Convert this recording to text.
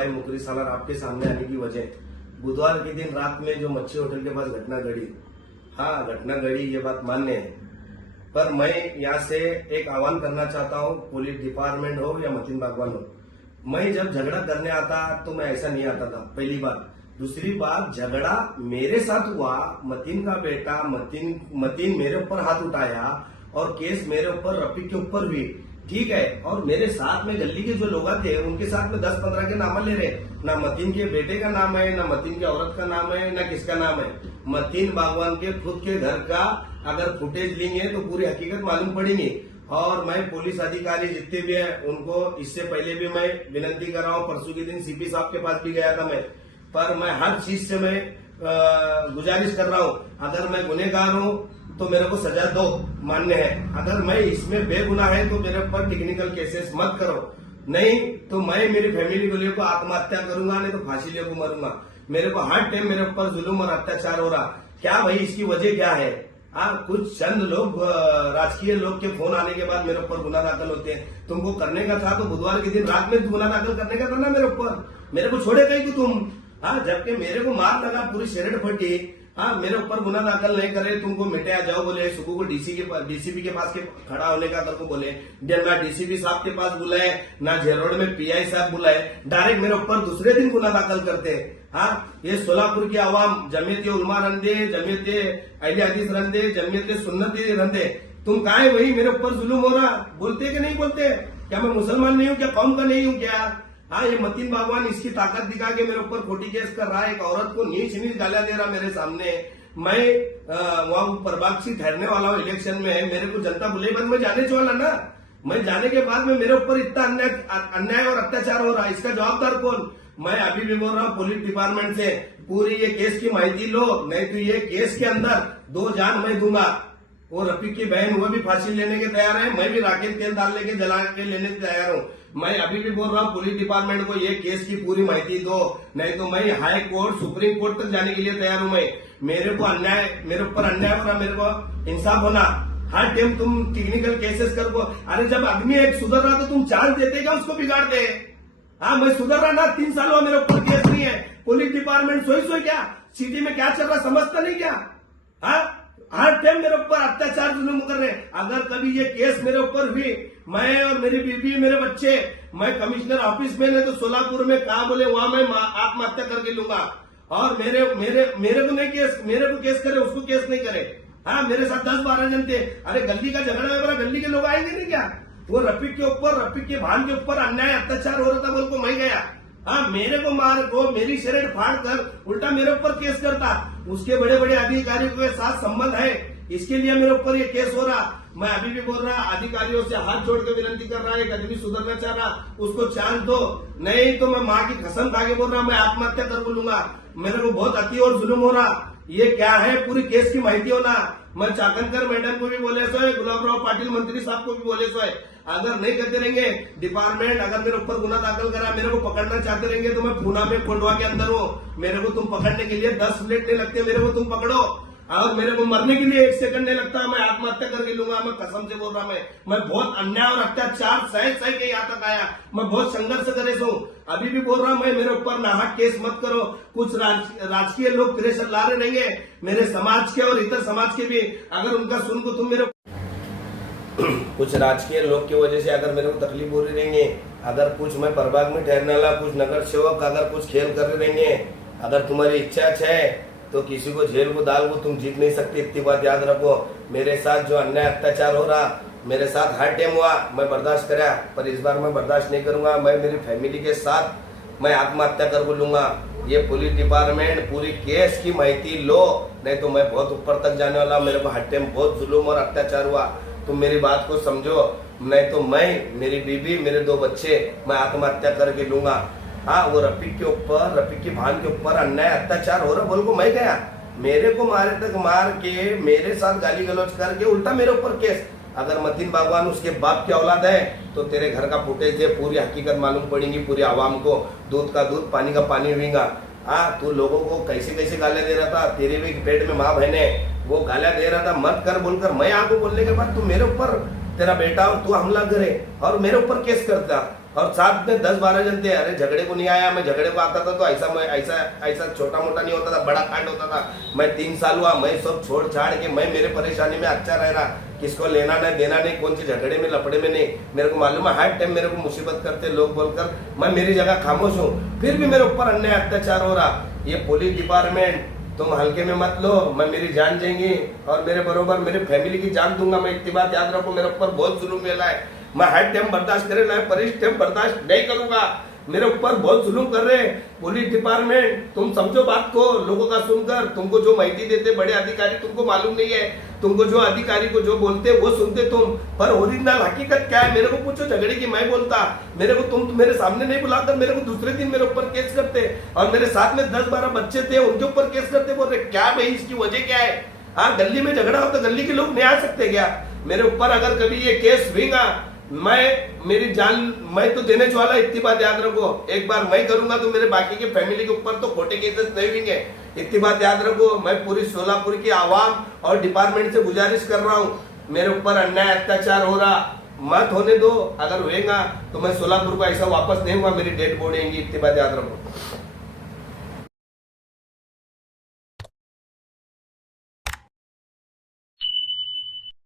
भाई मुकरी सालार आपके सामने आने की वजह, बुधवार के दिन रात में जो मच्छी होटल के पास घटना घड़ी, हाँ घटना घड़ी, ये बात मान्य है। पर मैं यहाँ से एक आह्वान करना चाहता हूँ, पुलिस डिपार्टमेंट हो या मतीन बागवान हो, मैं जब झगड़ा करने आता तो मैं ऐसा नहीं आता था, पहली बात। दूसरी बात, झगड़ा मेरे साथ हुआ, मतीन का बेटा मतीन मेरे ऊपर हाथ उठाया और केस मेरे ऊपर, रफीक के ऊपर हुई, ठीक है। और मेरे साथ में गली के जो लोग थे उनके साथ में 10-15 के नाम ले रहे, ना मतीन के बेटे का नाम है, ना मतीन की औरत का नाम है, ना किसका नाम है। मतीन बागवान के खुद के घर का अगर फुटेज लेंगे तो पूरी हकीकत मालूम पड़ेगी। और मैं पुलिस अधिकारी जितने भी हैं उनको इससे पहले भी मैं विनती कर रहा हूँ, परसों के दिन सीपी साहब के पास भी गया था मैं, पर मैं हर चीज से मैं गुजारिश कर रहा हूँ, अगर मैं गुनहगार हूँ तो मेरे को सजा दो, मान्य है। अगर मैं इसमें बेगुनाह है तो मेरे ऊपर टेक्निकल केसेस मत करो, नहीं तो मैं मेरी फैमिली को लेकर आत्महत्या करूंगा, नहीं तो फांसी लेकर मरूंगा। मेरे को हर टाइम मेरे ऊपर जुल्म और अत्याचार हो रहा, क्या भाई इसकी वजह क्या है? कुछ चंद लोग, राजकीय लोग के फोन आने के बाद मेरे ऊपर गुना दाखिल होते हैं। तुमको करने का था तो बुधवार के दिन रात में गुना दाखिल करने का था ना मेरे ऊपर, मेरे को छोड़े कहीं को तुम। जबकि मेरे को मार लगा, पूरी शरीर फटी, मेरे ऊपर गुना दाखिल नहीं करे, तुमको मिटे आ जाओ बोले, सुबह को डीसीपी के पास के खड़ा होने का तेरे को बोले, ना डीसीपी साहब के पास बुलाए, ना जेरोड में पीआई साहब बुलाए, डायरेक्ट मेरे ऊपर दूसरे दिन गुना दाखिल करते। ये सोलापुर की आवाम, जमीयत उलमा रंदे, जमीयत अहले हदीस रंदे, जमीयत सुन्नती रंदे, तुम कहा है वही मेरे ऊपर जुल्म हो रहा, बोलते कि नहीं बोलते? क्या मैं मुसलमान नहीं हूँ क्या, कौम का नहीं हूँ क्या? ये मतीन बागवान इसकी ताकत दिखा के मेरे ऊपर खोटी केस कर रहा है, एक औरत को नीच गालियां दे रहा मेरे सामने। मैं वहां परबाक्षी ठहरने वाला हूँ, इलेक्शन में मेरे को जनता बुले बंद में जाने वाला ना, मैं जाने के बाद में मेरे ऊपर इतना अन्याय और अत्याचार हो रहा है, इसका जवाबदार कौन? मैं अभी भी बोल रहा हूँ पुलिस डिपार्टमेंट से, पूरी ये केस की माहिती लो, नहीं तो ये केस के अंदर 2 जान मैं दूंगा। वो रफीक की बहन, वो भी फांसी लेने के तैयार है, मैं भी राकेश तेल डालने के जला के लेने के तैयार हूँ। मैं अभी भी बोल रहा हूँ पुलिस डिपार्टमेंट को ये केस की पूरी माहिती दो, नहीं तो मैं हाई कोर्ट, सुप्रीम कोर्ट तक जाने के लिए तैयार हूँ। मैं, मेरे को अन्याय, मेरे ऊपर अन्याय हो रहा, मेरे को इंसाफ होना। हर टाइम तुम टेक्निकल केसेस कर को, अरे जब आदमी एक सुधर रहा तो तुम चांस देते क्या उसको बिगाड़ते? मैं सुधर रहा ना, 3 साल हुआ मेरे ऊपर केस नहीं है, पुलिस डिपार्टमेंट सोई क्या सिटी में क्या चल रहा समझता नहीं क्या? हर टाइम मेरे ऊपर अत्याचार जुल्म कर रहे हैं। अगर कभी ये केस मेरे ऊपर हुई, मैं और मेरी बीवी, मेरे बच्चे, मैं कमिश्नर ऑफिस में नहीं तो सोलापुर में कहा बोले वहां मैं आत्महत्या करके लूंगा। और मेरे को नहीं केस, मेरे को केस करे, उसको केस नहीं करे। मेरे साथ 10-12 जन थे, अरे गली का झगड़ा है, गली के लोग आएंगे नहीं क्या? वो रफीक के ऊपर, रफीक के भान के ऊपर अन्याय अत्याचार हो रहा था, बोल को मैं गया, मेरे को मार को, मेरी शरीर फाड़ कर उल्टा मेरे ऊपर केस करता। उसके बड़े बड़े अधिकारियों के साथ संबंध है, इसके लिए मेरे ऊपर ये केस हो रहा। मैं अभी भी बोल रहा, अधिकारियों से हाथ जोड़ के विनती कर रहा है, एक आदमी सुधरना चाह रहा, उसको चांस दो, नहीं तो मैं माँ की कसम खा के बोल रहा, मैं आत्महत्या कर लूंगा। मेरे को बहुत अति और जुल्म हो रहा, ये क्या है पूरी केस की माहिती होना। मैं चाकनकर मैडम को भी बोले सो है, गुलाबराव पाटिल मंत्री साहब को भी बोले सो है, अगर नहीं करते रहेंगे डिपार्टमेंट, अगर मेरे ऊपर गुना दाखिल करा, मेरे को पकड़ना चाहते रहेंगे तो मैं पूना में कोंडवा के अंदर हूँ, मेरे को तुम पकड़ने के लिए 10 मिनट नहीं लगते, मेरे को तुम पकड़ो, और मेरे को मरने के लिए 1 सेकंड नहीं लगता, मैं आत्महत्या करके लूंगा। मैं कसम से बोल रहा, मैं बहुत अन्याय और अत्याचार सह के यहाँ तक आया, मैं बहुत संघर्ष करे हूँ। अभी भी बोल रहा हूँ, मैं मेरे ऊपर नाहक केस मत करो। कुछ राजकीय लोग प्रेशर ला रहे रहेंगे, मेरे समाज के और इतर समाज के भी, अगर उनका सुन को तुम मेरे कुछ राजकीय लोग की वजह से अगर मेरे को तकलीफ हो रही रहेंगे, अगर कुछ मैं प्रभाग में ठहरने वाला, कुछ नगर सेवक अगर कुछ खेल कर रहे रहेंगे, अगर तुम्हारी इच्छा है तो किसी को जेल को दाल को तुम जीत नहीं सकते, इतनी बात याद रखो। मेरे साथ जो अन्याय अत्याचार हो रहा, मेरे साथ हर टाइम हुआ, मैं बर्दाश्त करा, पर इस बार मैं बर्दाश्त नहीं करूंगा। मैं मेरी फैमिली के साथ मैं आत्महत्या कर लूंगा। ये पुलिस डिपार्टमेंट पूरी केस की माहिती लो, नहीं तो मैं बहुत ऊपर तक जाने वाला। मेरे को हर टाइम बहुत जुल्म और अत्याचार हुआ, तुम मेरी बात को समझो, नहीं तो मैं, मेरी बीवी, मेरे 2 बच्चे, मैं आत्महत्या करके लूंगा। वो रफीक के ऊपर, रफीक की भान के ऊपर अन्याय अत्याचार हो रहा, बोल को मैं गया, मेरे को मारे तक मार के, मेरे साथ गाली गलौज करके उल्टा मेरे ऊपर केस। अगर मतीन बागवान उसके बाप की औलाद है तो तेरे घर का फुटेज दे, पूरी हकीकत मालूम पड़ेगी पूरी आवाम को, दूध का दूध, पानी का पानी हुईगा। तू लोगों को कैसे कैसे गालियां दे रहा था, तेरे भी पेट में माँ बहन है, वो गालियां दे रहा था मत कर बोलकर, मैं आपको बोलने के बाद तू मेरे ऊपर, तेरा बेटा और तू हमला करे और मेरे ऊपर केस करता। और साथ में 10-12 जन थे। अरे झगड़े को नहीं आया, मैं झगड़े को आता था तो ऐसा छोटा मोटा नहीं होता था, बड़ा कांड होता था। मैं 3 साल हुआ, मैं सब छोड़ छाड़ के मैं मेरे परेशानी में अच्छा रह रहा, किसको लेना नहीं देना नहीं, कौन सी झगड़े में लपड़े में नहीं। मेरे को मालूम है हर टाइम मेरे को मुसीबत करते लोग बोलकर, मैं मेरी जगह खामोश हूँ, फिर भी मेरे ऊपर अन्याय अत्याचार हो रहा। ये पुलिस डिपार्टमेंट तुम हल्के में मत लो, मैं मेरी जान जाएंगी और मेरे बरोबर मेरे फैमिली की जान दूंगा मैं। इतनी बात याद रखो, मेरे ऊपर बहुत जुल्म मिला है, मैं हर टाइम बर्दाश्त करे ना, परिस टाइम बर्दाश्त नहीं करूंगा। मेरे ऊपर बहुत जुल्म कर रहे पुलिस डिपार्टमेंट, तुम समझो बात को। लोगों का सुनकर तुमको जो माहिती देते बड़े अधिकारी, तुमको मालूम नहीं है, तुमको जो अधिकारी को जो बोलते वो सुनते तुम, पर ओरिजिनल हकीकत क्या है मेरे को पूछो। झगड़े की मैं बोलता, मेरे को तुम मेरे सामने नहीं बुलाकर मेरे को दूसरे दिन मेरे ऊपर केस करते, और मेरे साथ में 10-12 बच्चे थे उनके ऊपर केस करते। बोल रहे क्या भाई, इसकी वजह क्या है? हाँ, गली में झगड़ा हो तो गली के लोग नहीं आ सकते क्या? मेरे ऊपर अगर कभी ये केस हुईगा, मैं मेरी जान मैं तो देने वाला, इतनी बात याद रखो। एक बार मैं करूंगा तो मेरे बाकी के फैमिली के ऊपर तो खोटे केसेस नहीं होंगे, इतनी बात याद रखो। मैं पूरी सोलापुर की आवाम और डिपार्टमेंट से गुजारिश कर रहा हूँ, मेरे ऊपर अन्याय अत्याचार हो रहा मत होने दो। अगर होएगा तो मैं सोलापुर को ऐसा वापस नहीं हुआ, मेरी डेड बॉडी आएंगी, इतनी बात याद रखो।